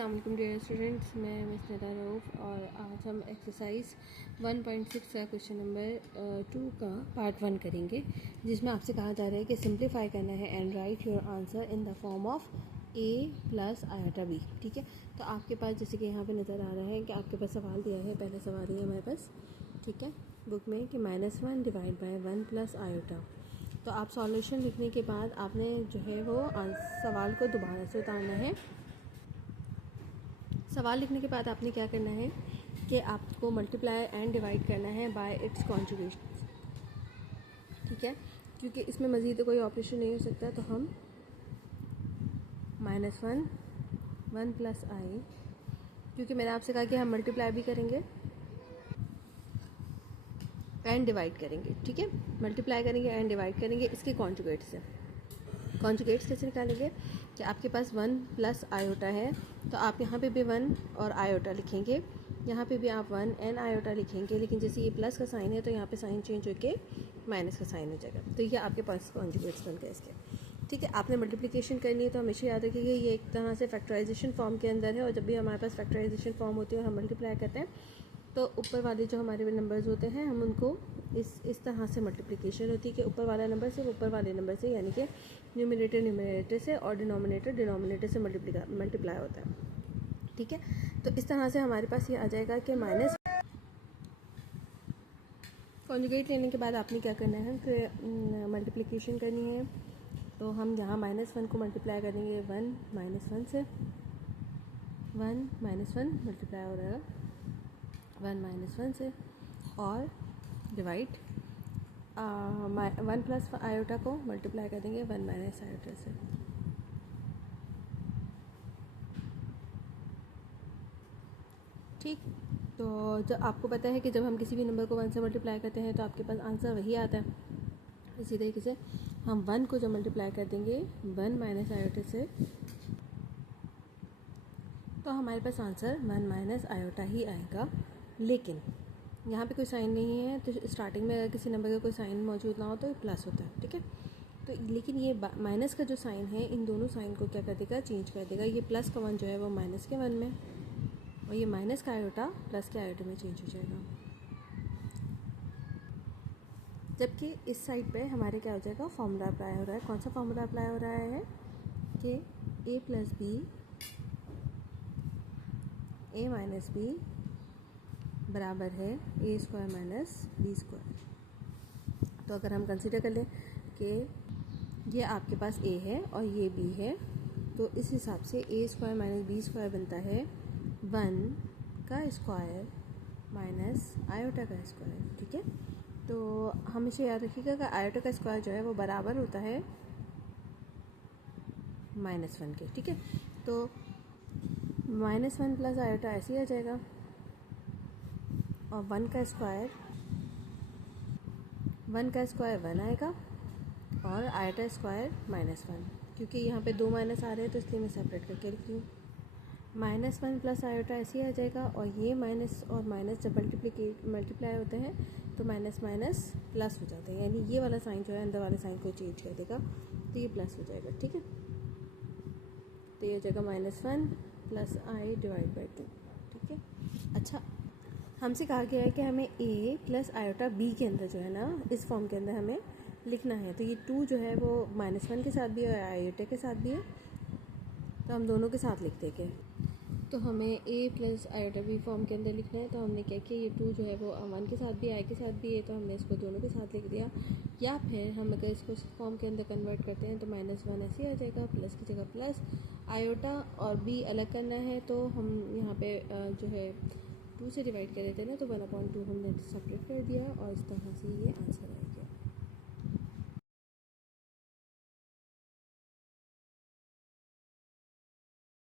अस्सलाम वालेकुम dear students, मैं मिस निदा रऊफ़ और आज हम एक्सरसाइज 1.6 का क्वेश्चन नंबर 2 का पार्ट 1 करेंगे, जिसमें आपसे कहा जा रहा है कि सिंप्लीफाई करना है and right your answer in the form of a plus iota b। ठीक है, तो आपके पास जैसे कि यहाँ पे नज़र आ रहा है कि आपके पास सवाल दिया है। पहला सवाल है हमारे पास, ठीक है, बुक में कि -1 डिवाइड बाय 1 प्लस आयोटा। तो आप सॉल्यूशन लिखने के बाद आपने जो है वो सवाल को दोबारा से उतारना है। सवाल लिखने के बाद आपने क्या करना है कि आपको मल्टीप्लाई एंड डिवाइड करना है बाय इट्स कॉन्जुगेशन। ठीक है, क्योंकि इसमें मज़ीद कोई ऑपरेशन नहीं हो सकता, तो हम -1 1 प्लस आई, क्योंकि मैंने आपसे कहा कि हम मल्टीप्लाई भी करेंगे एंड डिवाइड करेंगे। ठीक है, मल्टीप्लाई करेंगे एंड डिवाइड करेंगे इसके कॉन्जुगेट से। कॉन्जुगेट्स कैसे निकालेंगे कि आपके पास 1 प्लस आयोटा है, तो आप यहाँ पे भी 1 और आयोटा लिखेंगे, यहाँ पे भी आप 1 एंड आयोटा लिखेंगे, लेकिन जैसे ये प्लस का साइन है तो यहाँ पे साइन चेंज होके माइनस का साइन हो जाएगा। तो ये आपके पास कॉन्जुगेट्स बन गए इसके। ठीक है, आपने मल्टीप्लिकेशन करनी है तो हमेशा याद रखिएगा ये एक तरह से फैक्टराइजेशन फॉर्म के अंदर है, और जब भी हमारे पास फैक्टराइजेशन फॉर्म होती है और हम मल्टीप्लाई करते हैं तो ऊपर वाले जो हमारे नंबर्स होते हैं हम उनको इस तरह से मल्टीप्लिकेशन होती है कि ऊपर वाला नंबर सिर्फ ऊपर वाले नंबर से, यानी कि न्यूमरेटर से और डिनोमिनेटर से मल्टीप्लाई होता है। ठीक है, तो इस तरह से हमारे पास ये आ जाएगा कि माइनस। कॉन्जुगेट लेने के बाद आपने क्या करना है, फिर मल्टीप्लिकेशन करनी है। तो हम यहाँ -1 को मल्टीप्लाई करेंगे 1 -1 से, 1 -1 मल्टीप्लाई हो रहा है 1 -1 से, और डिवाइड 1 प्लस आयोटा को मल्टीप्लाई कर देंगे 1 माइनस आयोटा से। ठीक, तो जब आपको पता है कि जब हम किसी भी नंबर को 1 से मल्टीप्लाई करते हैं तो आपके पास आंसर वही आता है। इसी तरीके से हम 1 को जब मल्टीप्लाई कर देंगे 1 माइनस आयोटा से, तो हमारे पास आंसर 1 माइनस आयोटा ही आएगा। लेकिन यहाँ पे कोई साइन नहीं है, तो स्टार्टिंग में अगर किसी नंबर का कोई साइन मौजूद ना हो तो प्लस होता है। ठीक है, तो लेकिन ये माइनस का जो साइन है इन दोनों साइन को क्या कर देगा, चेंज कर देगा। ये प्लस का 1 जो है वो माइनस के 1 में, और ये माइनस का आयोटा प्लस के आयोटा में चेंज हो जाएगा। जबकि इस साइड पे हमारे क्या हो जाएगा, फॉर्मूला अप्लाई हो रहा है। कौन सा फॉर्मूला अप्लाई हो रहा है कि a plus B a minus B बराबर है a square minus B square. तो अगर हम कंसिडर कर लें कि ये आपके पास a है और ये b है, तो इस हिसाब से a square minus B square बनता है 1 का स्क्वायर माइनस आयोटा का स्क्वायर। ठीक है, तो हमेशा याद रखिएगा कि आयोटा का स्क्वायर जो है वो बराबर होता है -1 के। ठीक है, तो -1 प्लस आयोटा ऐसे ही आ जाएगा, और 1 का स्क्वायर 1 आएगा, और आयोटा स्क्वायर -1, क्योंकि यहाँ पे 2 माइनस आ रहे हैं तो इसलिए मैं सेपरेट करके लिख रही हूँ। -1 प्लस आयोटा ऐसे ही आ जाएगा, और ये माइनस और माइनस जब मल्टीप्लाई होते हैं तो माइनस माइनस प्लस हो जाता है, यानी ये वाला साइन जो है अंदर वाले साइन को चेंज कर देगा, तो ये प्लस हो जाएगा। ठीक है, तो ये हो जाएगा -1 प्लस आई डिवाइड बाई 2। ठीक है, अच्छा, हमसे कहा गया है कि हमें a प्लस आयोटा b के अंदर जो है ना, इस फॉर्म के अंदर हमें लिखना है। तो ये 2 जो है वो -1 के साथ भी है और आयोटा के साथ भी है, तो हम दोनों के साथ लिख देंगे। तो हमें a plus iota b form के अंदर लिखना है, तो हमने क्या किया, ये 2 जो है वो 1 के साथ भी i के साथ भी है, तो हमने इसको दोनों के साथ लिख दिया। या फिर हम अगर इसको फॉर्म के अंदर कन्वर्ट करते हैं तो -1 ऐसे आ जाएगा, प्लस की जगह प्लस, आयोटा और b अलग करना है तो हम यहाँ पे जो है 2 से डिवाइड कर देते हैं ना, तो 1/2 हमने सेपरेट कर दिया, और इस तरह से ये